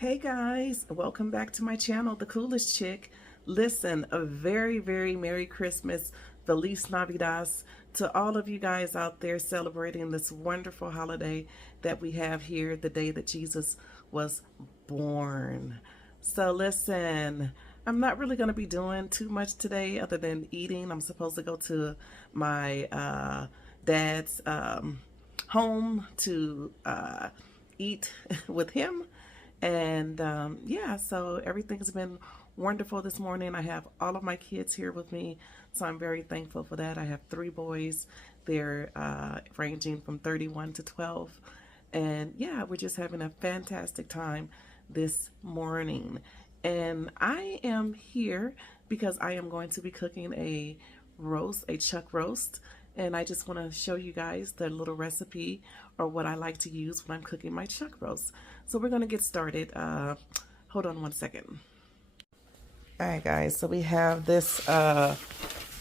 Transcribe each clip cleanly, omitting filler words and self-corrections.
Hey guys, welcome back to my channel, The Coolest Chick. Listen, a very, very Merry Christmas, Feliz Navidad to all of you guys out there celebrating this wonderful holiday that we have here, the day that Jesus was born. So listen, I'm not really going to be doing too much today other than eating. I'm supposed to go to my dad's home to eat with him. And yeah, so everything's been wonderful this morning. I have all of my kids here with me, so I'm very thankful for that. I have three boys. They're ranging from 31 to 12. And yeah, we're just having a fantastic time this morning. And I am here because I am going to be cooking a roast, a chuck roast. And I just want to show you guys the little recipe or what I like to use when I'm cooking my chuck roast. So we're going to get started. Hold on one second. All right, guys. So we have this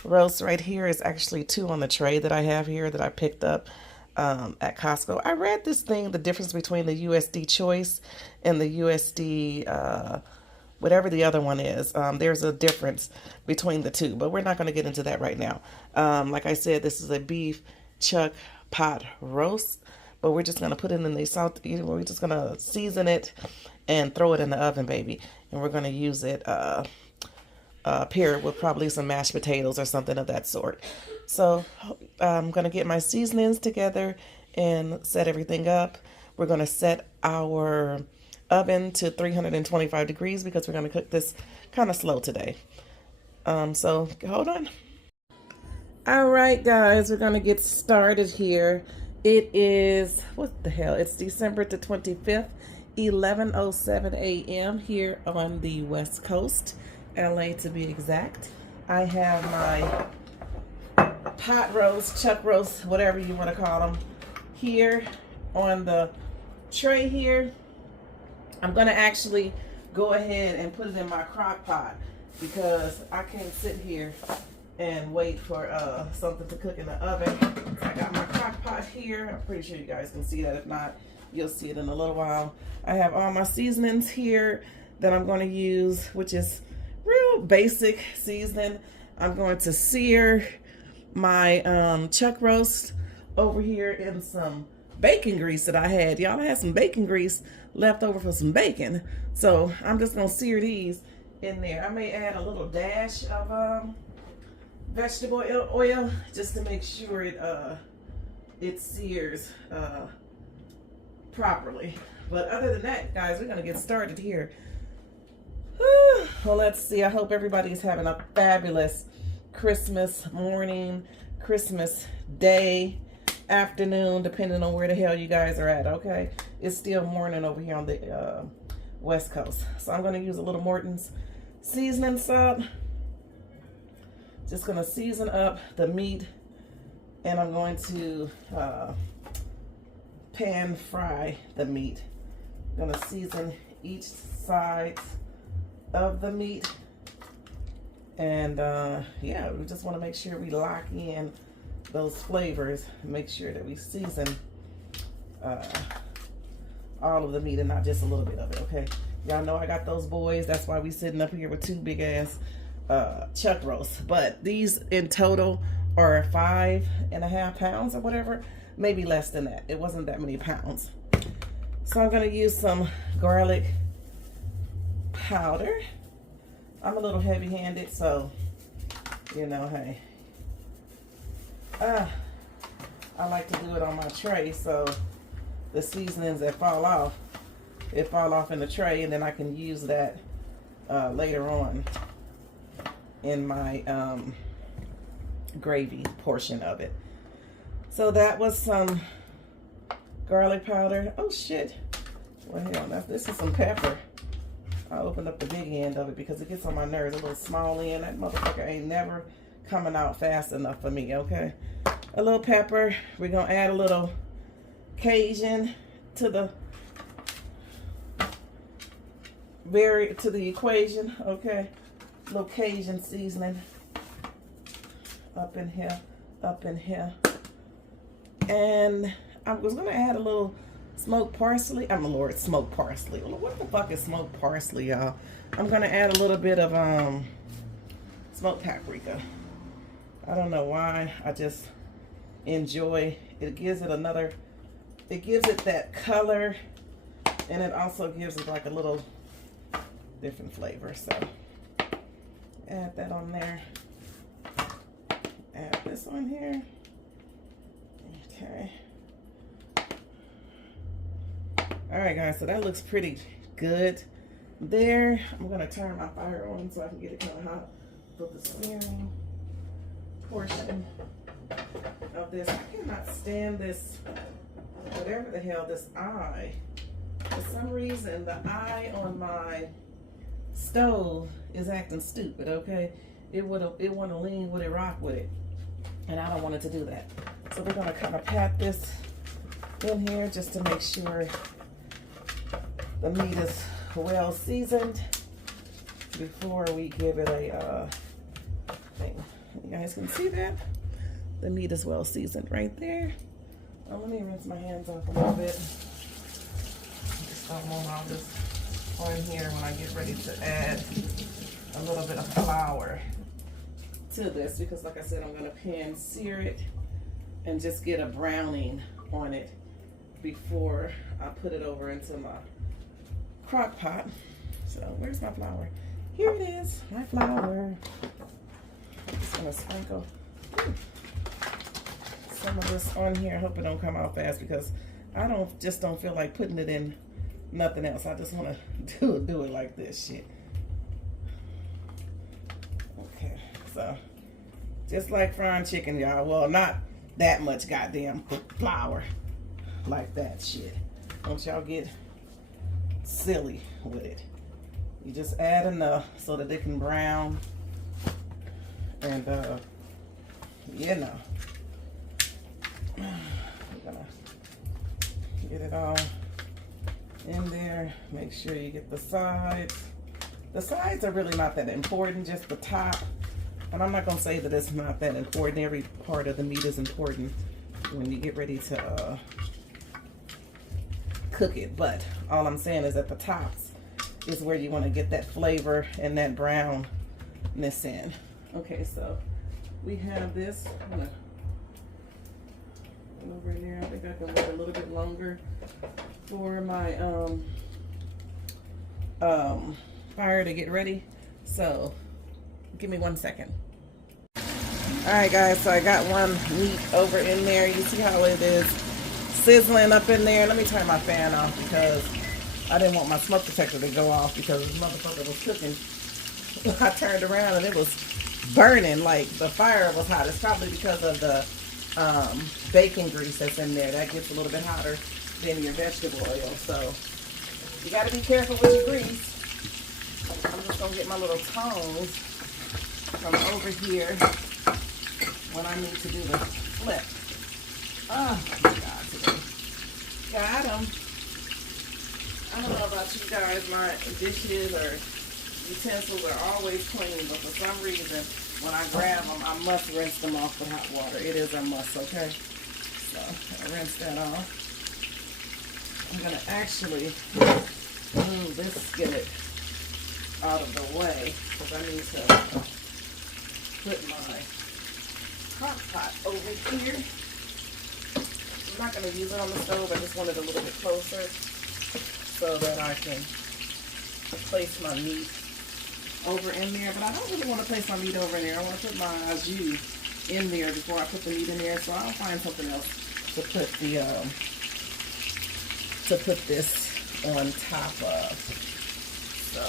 roast right here. It's actually two on the tray that I have here that I picked up at Costco. I read this thing, the difference between the USD Choice and the USD whatever the other one is. There's a difference between the two, but we're not going to get into that right now. Like I said, this is a beef chuck pot roast, but we're just going to put it in the salt. We're just going to season it and throw it in the oven, baby. And we're going to use it paired with probably some mashed potatoes or something of that sort. So I'm going to get my seasonings together and set everything up. We're going to set our oven to 325 degrees because we're going to cook this kind of slow today. So hold on. All right, guys, we're going to get started here. It is, what the hell? It's December the 25th, 11:07 a.m. here on the West Coast, LA to be exact. I have my pot roast, chuck roast, whatever you want to call them, here on the tray here. I'm going to actually go ahead and put it in my crock pot because I can't sit here and wait for something to cook in the oven. I got my crock pot here. I'm pretty sure you guys can see that. If not, you'll see it in a little while. I have all my seasonings here that I'm going to use, which is real basic seasoning. I'm going to sear my chuck roast over here in some bacon grease that I had. Y'all, I had some bacon grease left over for some bacon. So I'm just going to sear these in there. I may add a little dash of vegetable oil just to make sure it sears properly. But other than that, guys, we're going to get started here. Well, let's see. I hope everybody's having a fabulous Christmas morning, Christmas day, afternoon, depending on where the hell you guys are at, okay? It's still morning over here on the West Coast. So I'm going to use a little Morton's seasoning salt. Just going to season up the meat, and I'm going to pan fry the meat. I'm going to season each side of the meat. And yeah, we just want to make sure we lock in those flavors, make sure that we season all of the meat and not just a little bit of it, okay? Y'all know I got those boys. That's why we sitting up here with two big ass chuck roasts. But these in total are 5.5 pounds or whatever, maybe less than that. It wasn't that many pounds. So I'm gonna use some garlic powder. I'm a little heavy-handed, so you know, hey. I like to do it on my tray, so the seasonings that fall off, it fall off in the tray, and then I can use that later on in my gravy portion of it. So that was some garlic powder. Oh shit! Well, hell, this is some pepper. I opened up the big end of it because it gets on my nerves. A little small end. That motherfucker ain't never coming out fast enough for me, okay? A little pepper. We're gonna add a little Cajun to the equation, okay? A little Cajun seasoning up in here. And I was gonna add a little smoked parsley. I'm Lord, smoked parsley. What the fuck is smoked parsley, y'all? I'm gonna add a little bit of smoked paprika. I don't know why. I just enjoy it. Gives it another. It gives it that color, and it also gives it like a little different flavor. So add that on there. Add this on here. Okay. All right, guys. So that looks pretty good there. I'm gonna turn my fire on so I can get it kind of hot for the searing portion of this. I cannot stand this, whatever the hell, this eye. For some reason, the eye on my stove is acting stupid, okay? It want to lean with it, rock with it. And I don't want it to do that. So we're going to kind of pat this in here just to make sure the meat is well seasoned before we give it a thing. You guys can see that? The meat is well seasoned right there. Well, let me rinse my hands off a little bit. Just don't want all this on here when I get ready to add a little bit of flour to this, because like I said, I'm gonna pan sear it and just get a browning on it before I put it over into my crock pot. So where's my flour? Here it is, my flour. I'm just gonna sprinkle some of this on here. I hope it don't come out fast because I just don't feel like putting it in nothing else. I just want to do it like this shit. Okay, so just like frying chicken, y'all. Well, not that much goddamn flour like that shit. Don't y'all get silly with it. You just add enough so that it can brown. And you know, we're gonna get it all in there. Make sure you get the sides. The sides are really not that important, just the top. And I'm not gonna say that it's not that important. Every part of the meat is important when you get ready to cook it. But all I'm saying is that the tops is where you want to get that flavor and that brownness in. Okay, so we have this. I'm gonna put over here. I think I can wait a little bit longer for my fire to get ready. So give me 1 second. All right, guys. So I got one meat over in there. You see how it is sizzling up in there. Let me turn my fan off because I didn't want my smoke detector to go off because this motherfucker was cooking. I turned around and it was burning, like the fire was hot. It's probably because of the bacon grease that's in there. That gets a little bit hotter than your vegetable oil. So you got to be careful with your grease. I'm just going to get my little tongs from over here when I need to do the flip. Oh my God, today. Got them. I don't know about you guys, my dishes or utensils are always clean, but for some reason, when I grab them, I must rinse them off with hot water. It is a must, okay? So, I rinse that off. I'm going to actually move this skillet out of the way because I need to put my crock pot over here. I'm not going to use it on the stove. I just want it a little bit closer so that I can place my meat over in there. But I don't really want to place my meat over in there. I want to put my au jus in there before I put the meat in there. So I'll find something else to put the this on top of. So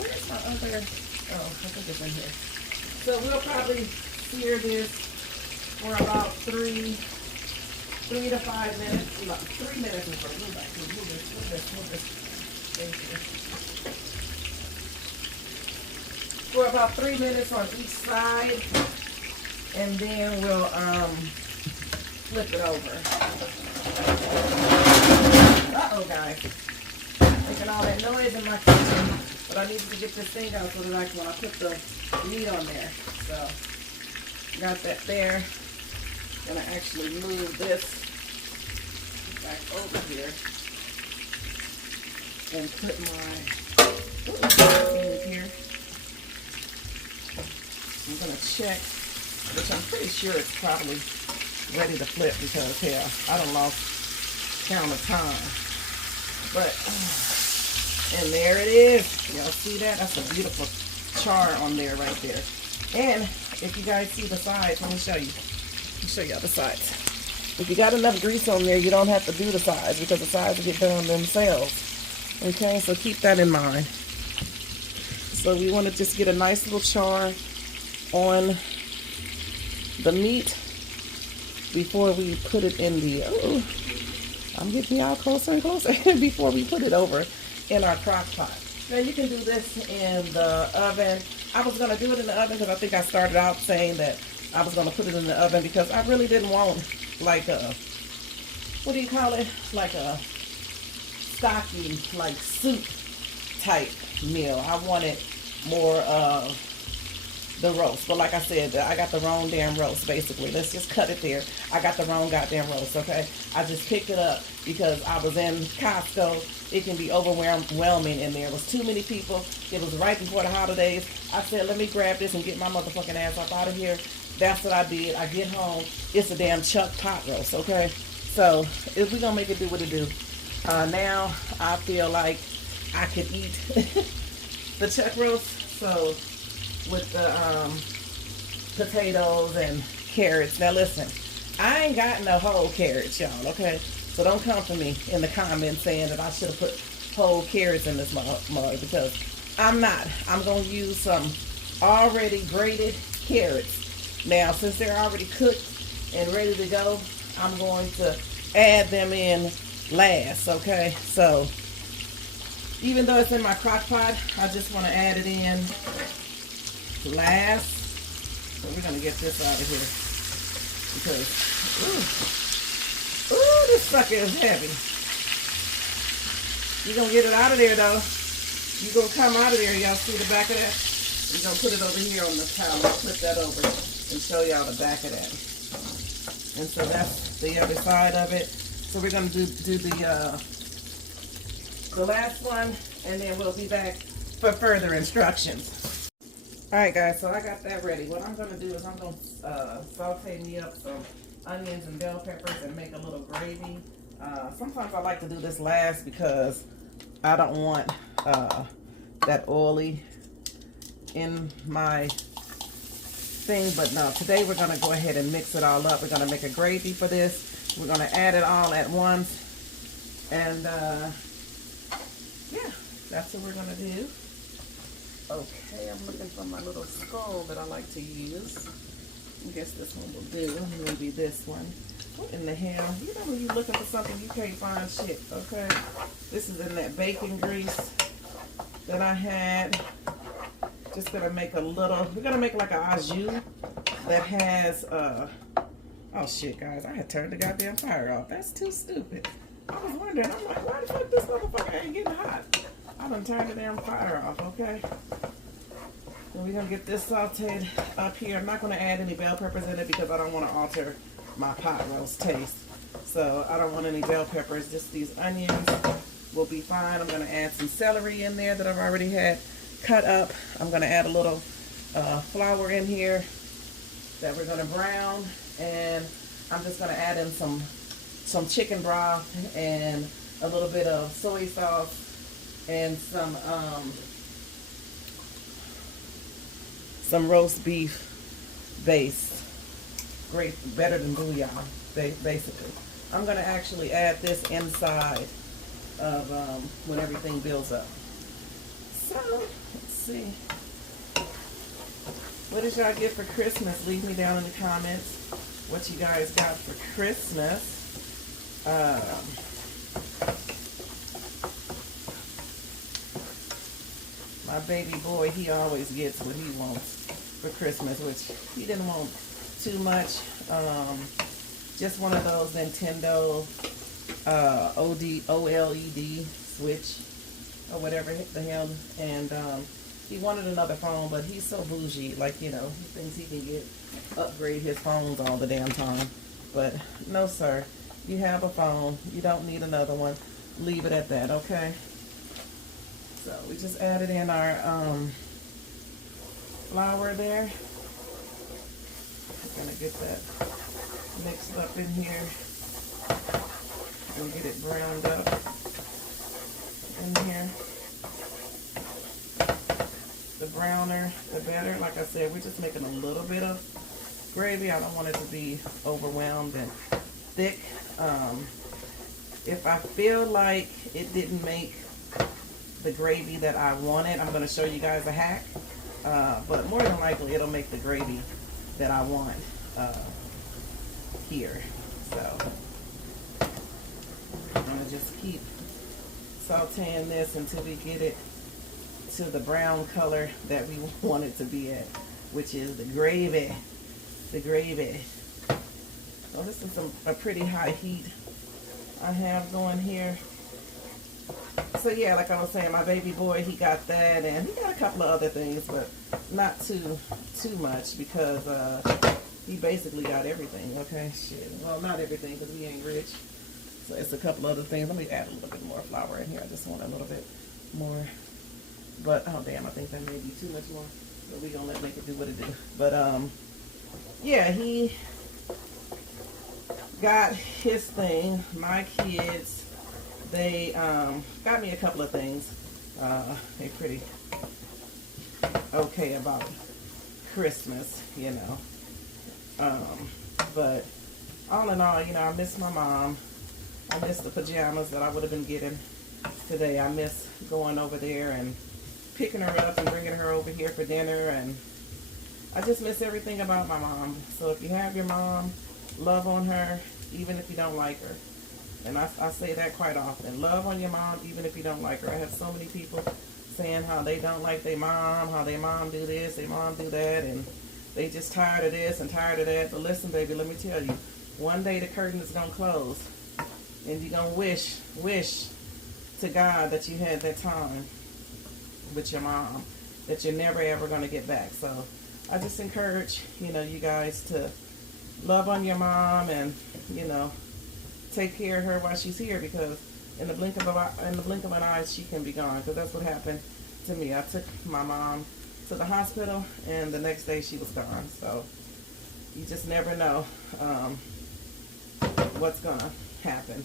where's my other? Oh, I think it's in here. So we'll probably sear this for about 3 to 5 minutes. No, 3 minutes. Move this. Thank you. For about 3 minutes on each side, and then we'll flip it over. Uh-oh, guys. Making all that noise in my kitchen, but I needed to get this thing out so that when I put the meat on there. So, got that there. Gonna actually move this back over here and put my thing here. I'm going to check, which I'm pretty sure it's probably ready to flip because, hell, I done lost count of time. But, and there it is. Y'all see that? That's a beautiful char on there right there. And if you guys see the sides, let me show you. Let me show y'all the sides. If you got enough grease on there, you don't have to do the sides because the sides will get done themselves. Okay, so keep that in mind. So we want to just get a nice little char on the meat before we put it in the, oh, I'm getting y'all closer and closer before we put it over in our crock pot. Now you can do this in the oven. I was going to do it in the oven because I think I started out saying that I was going to put it in the oven because I really didn't want like a, what do you call it? Like a stocky, like soup type meal. I wanted more of the roast. But like I said, I got the wrong damn roast, basically. Let's just cut it there. I got the wrong goddamn roast, okay? I just picked it up because I was in Costco. It can be overwhelming in there. It was too many people. It was right before the holidays. I said, let me grab this and get my motherfucking ass up out of here. That's what I did. I get home. It's a damn chuck pot roast, okay? So, if we're going to make it do what it do. Now, I feel like I could eat the chuck roast. So, with the potatoes and carrots. Now listen, I ain't got no whole carrots, y'all, okay? So don't come for me in the comments saying that I should have put whole carrots in this mug because I'm not. I'm going to use some already grated carrots. Now, since they're already cooked and ready to go, I'm going to add them in last, okay? So, even though it's in my crock pot, I just want to add it in last. So we're gonna get this out of here because ooh, this sucker is heavy. You're gonna get it out of there though. You're gonna come out of there. Y'all see the back of that? We're gonna put it over here on the towel. Flip that over and show y'all the back of that. And so that's the other side of it. So we're gonna do the last one, and then we'll be back for further instructions. Alright guys, so I got that ready. What I'm going to do is I'm going to saute me up some onions and bell peppers and make a little gravy. Sometimes I like to do this last because I don't want that oily in my thing. But no, today we're going to go ahead and mix it all up. We're going to make a gravy for this. We're going to add it all at once. And yeah, that's what we're going to do. Okay, I'm looking for my little skull that I like to use. I guess this one will do. Maybe this one. What in the hell? You know when you're looking for something you can't find shit, okay? This is in that bacon grease that I had. Just gonna make a little, we're gonna make like an au jus that has, oh shit guys, I had turned the goddamn fire off. That's too stupid. I was wondering, I'm like, why the fuck this motherfucker ain't getting hot? I done turned the damn fire off, okay? And we're going to get this sauteed up here. I'm not going to add any bell peppers in it because I don't want to alter my pot roast taste. So I don't want any bell peppers. Just these onions will be fine. I'm going to add some celery in there that I've already had cut up. I'm going to add a little flour in here that we're going to brown. And I'm just going to add in some chicken broth and a little bit of soy sauce. And some roast beef base. Great, better than bouillon, basically. I'm going to actually add this inside of when everything builds up. So, let's see. What did y'all get for Christmas? Leave me down in the comments what you guys got for Christmas. My baby boy, he always gets what he wants for Christmas, which he didn't want too much. Just one of those Nintendo OLED Switch or whatever the hell. And he wanted another phone, but he's so bougie, like, you know, he thinks he can upgrade his phones all the damn time. But no, sir. You have a phone. You don't need another one. Leave it at that, okay? So we just added in our flour there. I'm gonna get that mixed up in here and get it browned up in here. The browner, the better. Like I said, we're just making a little bit of gravy. I don't want it to be overwhelmed and thick. If I feel like it didn't make the gravy that I wanted, I'm going to show you guys a hack. But more than likely, it'll make the gravy that I want here. So I'm going to just keep sauteing this until we get it to the brown color that we want it to be at, which is the gravy. The gravy. So this is a pretty high heat I have going here. So yeah, like I was saying, my baby boy, he got that, and he got a couple of other things, but not too much, because he basically got everything. Okay, shit. Well, not everything, because we ain't rich. So it's a couple other things. Let me add a little bit more flour in here. I just want a little bit more. But oh damn, I think that may be too much more. But we gonna make it do what it do. But yeah, he got his thing. My kids, they got me a couple of things. They pretty okay about Christmas, you know. But all in all, you know, I miss my mom. I miss the pajamas that I would have been getting today. I miss going over there and picking her up and bringing her over here for dinner, and I just miss everything about my mom. So if you have your mom, love on her, even if you don't like her. And I say that quite often. Love on your mom, even if you don't like her. I have so many people saying how they don't like their mom, how their mom do this, their mom do that, and they just tired of this and tired of that. But listen, baby, let me tell you, one day the curtain is going to close, and you're going to wish to God that you had that time with your mom that you're never ever going to get back. So I just encourage, you know, you guys to love on your mom and, you know, take care of her while she's here, because in the blink of an eye she can be gone. Because that's what happened to me. I took my mom to the hospital, and the next day she was gone. So you just never know what's gonna happen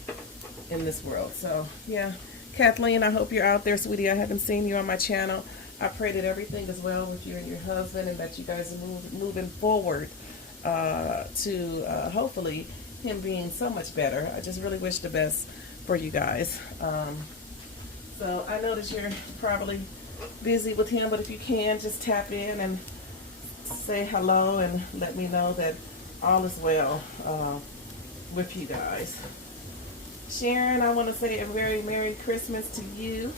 in this world. So yeah, Kathleen, I hope you're out there, sweetie. I haven't seen you on my channel. I pray that everything is well with you and your husband, and that you guys are moving forward to hopefully him being so much better. I just really wish the best for you guys. So I know that you're probably busy with him, but if you can, just tap in and say hello and let me know that all is well with you guys. Sharon, I want to say a very Merry Christmas to you.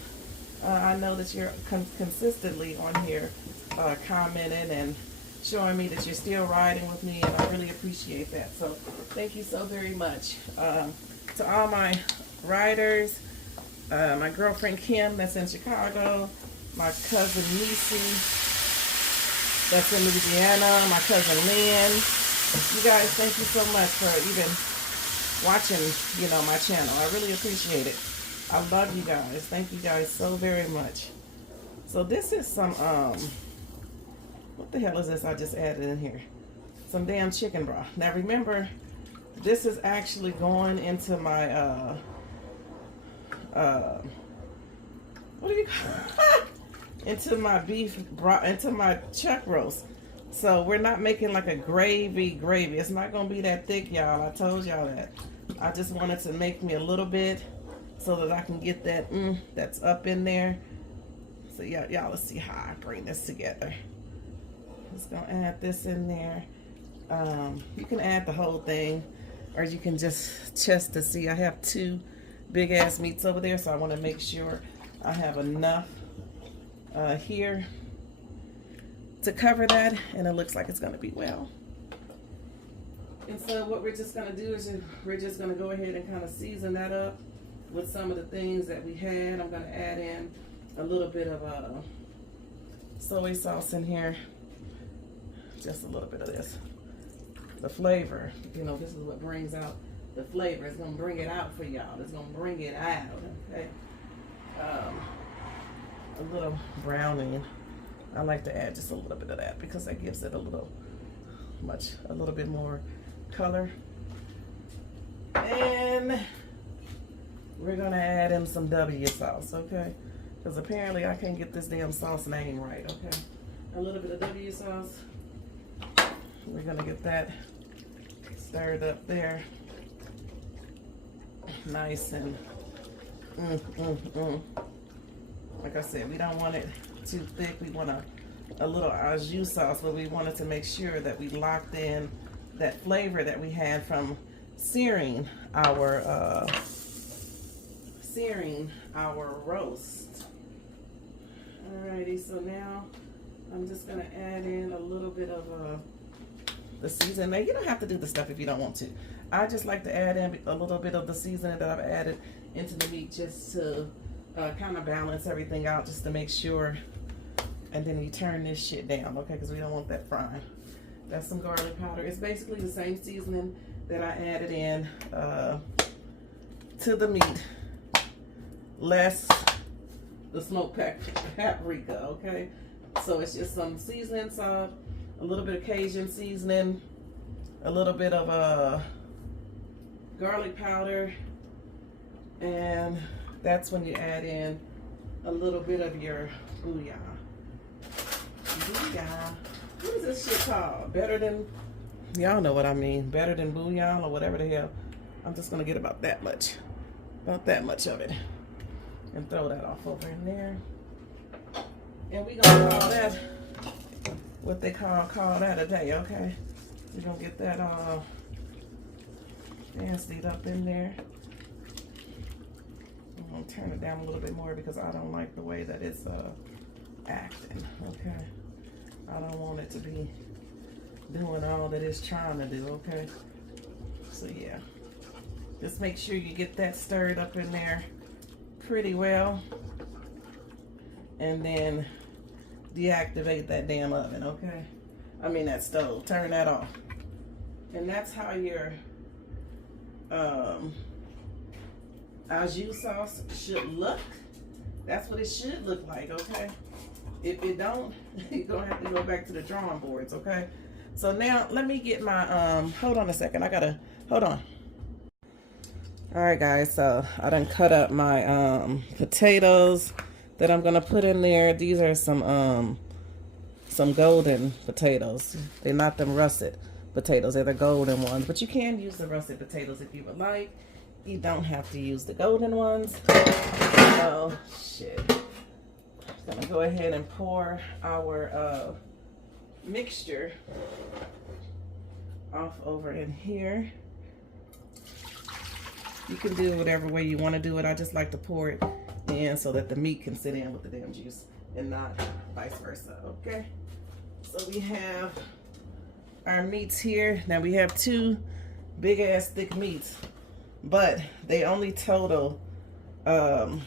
I know that you're consistently on here commenting and showing me that you're still riding with me, and I really appreciate that. So thank you so very much. To all my riders, my girlfriend Kim that's in Chicago, my cousin Nisi that's in Louisiana, my cousin Lynn. You guys, thank you so much for even watching, you know, my channel. I really appreciate it. I love you guys. Thank you guys so very much. So this is some what the hell is this I just added in here? Some damn chicken broth. Now remember, this is actually going into my what do you call into my beef broth, into my chuck roast. So we're not making like a gravy. It's not gonna be that thick, y'all. I told y'all that. I just wanted to make me a little bit so that I can get that that's up in there. So yeah, y'all, let's see how I bring this together. Just gonna add this in there. You can add the whole thing, or you can just test to see. I have two big ass meats over there, so I want to make sure I have enough here to cover that, and it looks like it's gonna be well. And so what we're just gonna do is we're just gonna go ahead and kind of season that up with some of the things that we had. I'm gonna add in a little bit of soy sauce in here. Just a little bit of this. The flavor, you know, this is what brings out the flavor. It's gonna bring it out for y'all. It's gonna bring it out, okay? a little browning. I like to add just a little bit of that because that gives it a little bit more color. And we're gonna add in some W sauce, okay? Because apparently I can't get this damn sauce name right, okay? A little bit of W sauce. We're gonna get that stirred up there. Nice and like I said, we don't want it too thick. We want a little au jus sauce, but we wanted to make sure that we locked in that flavor that we had from searing our roast. Alrighty, so now I'm just gonna add in a little bit of the seasoning. Now you don't have to do the stuff if you don't want to. I just like to add in a little bit of the seasoning that I've added into the meat just to kind of balance everything out, just to make sure. And then you turn this shit down, okay? Because we don't want that frying. That's some garlic powder. It's basically the same seasoning that I added in to the meat, less the smoked paprika, okay? So it's just some seasoning salt, a little bit of Cajun seasoning, a little bit of garlic powder, and that's when you add in a little bit of your bouillon. Bouillon. What is this shit called? Better than, y'all know what I mean. Better than bouillon or whatever the hell. I'm just gonna get about that much of it, and throw that off over in there. And we gonna call that what they call that a day, okay? We're gonna get that fancied up in there. I'm gonna turn it down a little bit more because I don't like the way that it's acting, okay? I don't want it to be doing all that it's trying to do, okay? So yeah, just make sure you get that stirred up in there pretty well, and then deactivate that damn oven, okay? I mean that stove, turn that off. And that's how your au jus sauce should look. That's what it should look like, okay? If it don't, you're gonna have to go back to the drawing boards, okay? So now let me get my hold on a second, hold on. All right guys, so I done cut up my potatoes that I'm gonna put in there. These are some golden potatoes. They're not them russet potatoes, they're the golden ones, but you can use the russet potatoes if you would like. You don't have to use the golden ones. Oh shit. I'm gonna go ahead and pour our mixture off over in here. You can do it whatever way you want to do it. I just like to pour it in so that the meat can sit in with the damn juice and not vice versa, okay? So we have our meats here. Now we have two big ass thick meats, but they only total 5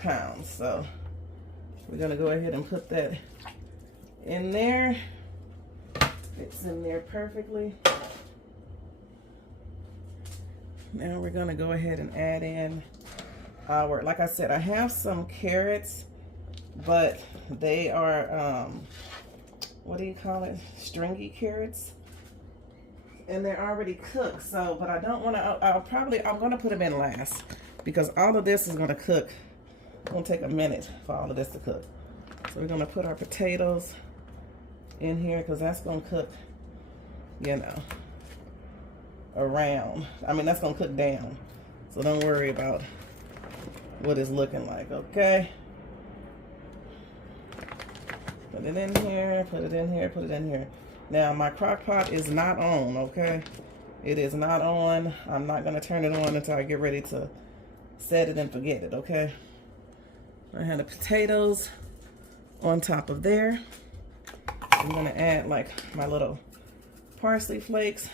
pounds. So we're gonna go ahead and put that in there. It's in there perfectly. Now we're gonna go ahead and add in our, like I said, I have some carrots, but they are, what do you call it? Stringy carrots. And they're already cooked, so, but I don't want to, I'm going to put them in last because all of this is going to cook. It's going to take a minute for all of this to cook. So we're going to put our potatoes in here because that's going to cook, you know, around. I mean, that's going to cook down. So don't worry about what it's looking like, okay? Put it in here, put it in here, put it in here. Now, my crock pot is not on, okay? It is not on. I'm not going to turn it on until I get ready to set it and forget it, okay? I have the potatoes on top of there. I'm going to add, like, my little parsley flakes.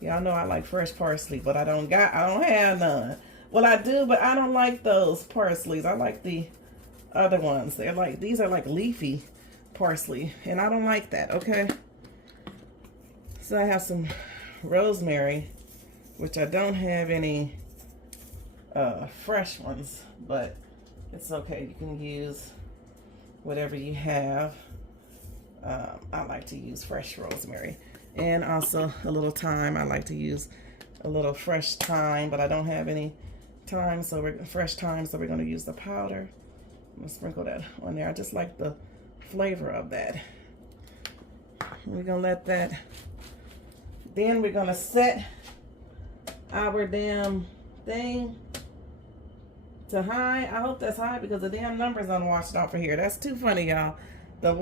Y'all know I like fresh parsley, but I don't have none. Well, I do, but I don't like those parsleys. I like the other ones. They're like, these are like leafy parsley, and I don't like that, okay? So I have some rosemary, which I don't have any fresh ones, but it's okay. You can use whatever you have. I like to use fresh rosemary, and also a little thyme. I like to use a little fresh thyme, but I don't have any thyme, so fresh thyme, so we're going to use the powder. I'm going to sprinkle that on there. I just like the flavor of that. We're going to let that, then we're going to set our damn thing to high. I hope that's high because the damn numbers unwashed off of here. That's too funny, y'all. The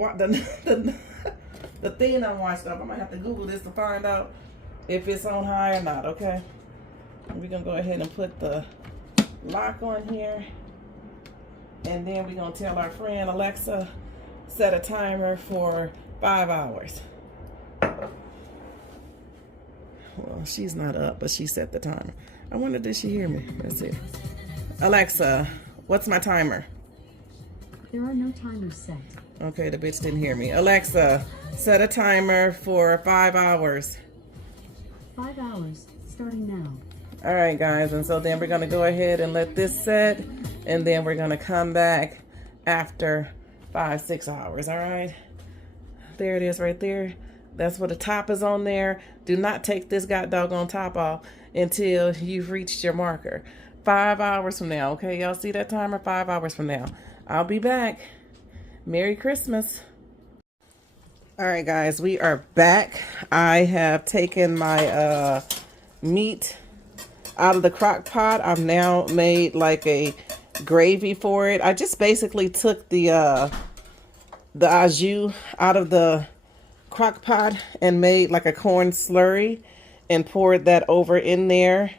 thing unwashed off. I'm gonna have to Google this to find out if it's on high or not. Okay. We're gonna go ahead and put the lock on here, and then we're gonna tell our friend Alexa set a timer for 5 hours. Well, she's not up, but she set the timer. I wonder, did she hear me? Let's see. Alexa, what's my timer? There are no timers set. Okay, the bitch didn't hear me. Alexa, set a timer for 5 hours. 5 hours, starting now. All right, guys, and so then we're gonna go ahead and let this set, and then we're gonna come back after 5-6 hours, all right? There it is right there. That's what the top is on there. Do not take this doggone top off until you've reached your marker. 5 hours from now, okay? Y'all see that timer? 5 hours from now. I'll be back. Merry Christmas. All right, guys, we are back. I have taken my meat out of the crock pot. I've now made like a gravy for it. I just basically took the au jus out of the crock pot and made like a corn slurry and poured that over in there.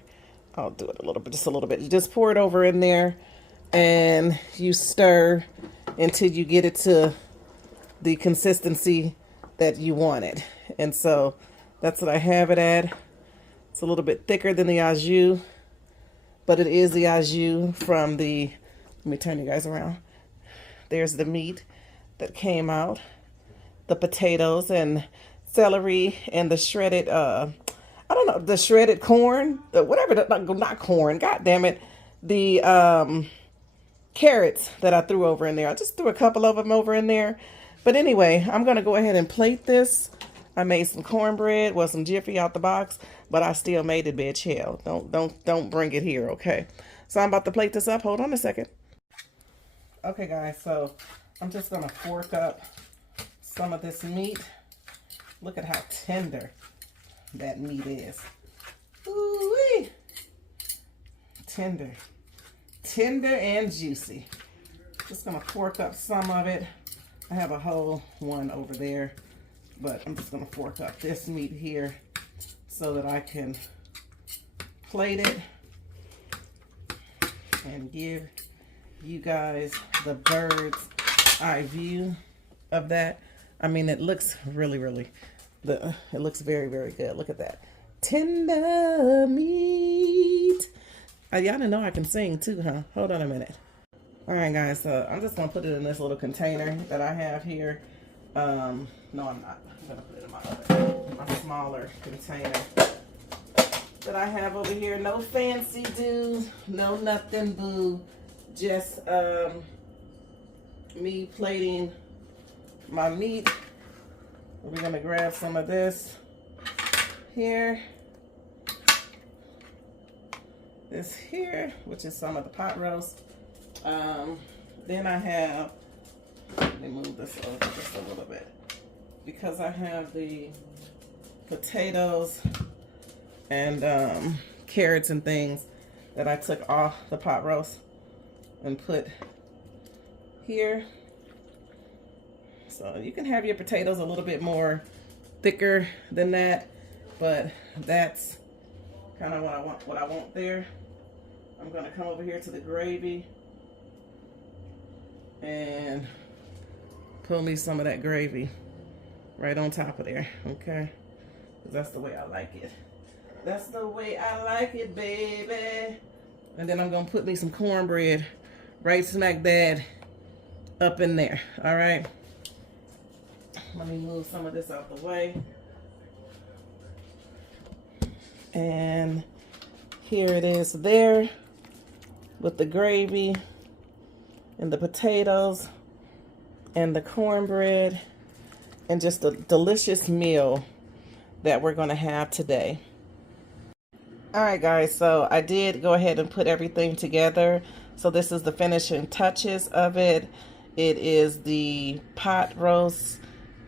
I'll do it a little bit, just a little bit. You just pour it over in there and you stir until you get it to the consistency that you want it. And so that's what I have it at. It's a little bit thicker than the au jus, but it is the au jus from the, let me turn you guys around. There's the meat that came out, the potatoes and celery and the shredded, I don't know, the shredded corn, the whatever, not corn, god damn it, the carrots that I threw over in there. I just threw a couple of them over in there. But anyway, I'm going to go ahead and plate this. I made some cornbread, well, some Jiffy out the box, but I still made it, bitch. Hell, don't bring it here, okay? So I'm about to plate this up. Hold on a second. Okay, guys, so I'm just going to fork up some of this meat. Look at how tender that meat is. Ooh-wee. Tender and juicy. Just gonna fork up some of it. I have a whole one over there, but I'm just gonna fork up this meat here so that I can plate it and give you guys the bird's eye view of that. I mean, it looks really, it looks very, very good. Look at that. Tender meat. Y'all didn't know I can sing too, huh? Hold on a minute. All right, guys, so I'm just gonna put it in this little container that I have here. No, I'm not. I'm gonna put it in my smaller container that I have over here. No fancy do, no nothing boo. Just me plating my meat. We're gonna grab some of this here. This here, which is some of the pot roast. Then I have, let me move this over just a little bit, because I have the potatoes and carrots and things that I took off the pot roast and put here. So you can have your potatoes a little bit more thicker than that, but that's kind of what I want there. I'm going to come over here to the gravy and pull me some of that gravy right on top of there, okay? Because that's the way I like it. That's the way I like it, baby. And then I'm going to put me some cornbread right smack dab up in there, all right? Let me move some of this out the way. And here it is there. with the gravy and the potatoes and the cornbread, and just a delicious meal that we're going to have today. All right, guys, so I did go ahead and put everything together. So this is the finishing touches of it. It is the pot roast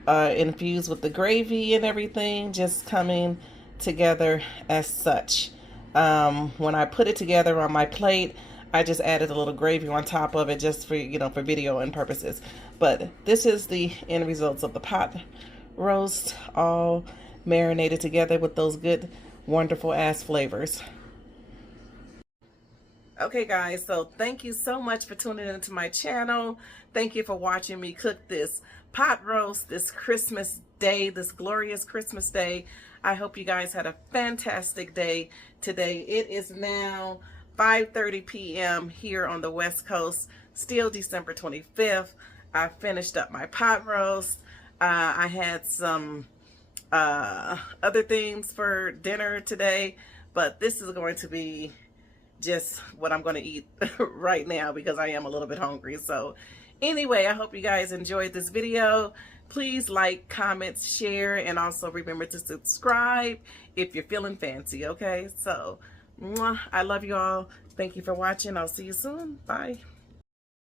infused with the gravy and everything, just coming together as such. When I put it together on my plate, I just added a little gravy on top of it just for, you know, for video and purposes. But this is the end results of the pot roast, all marinated together with those good, wonderful ass flavors. Okay, guys, so thank you so much for tuning into my channel. Thank you for watching me cook this pot roast this Christmas day, this glorious Christmas day. I hope you guys had a fantastic day today. It is now 5:30 p.m. here on the West Coast, still December 25th. I finished up my pot roast. I had some other things for dinner today, but this is going to be just what I'm going to eat right now because I am a little bit hungry. So anyway, I hope you guys enjoyed this video. Please like, comment, share, and also remember to subscribe if you're feeling fancy, okay? So, I love you all. Thank you for watching. I'll see you soon. Bye.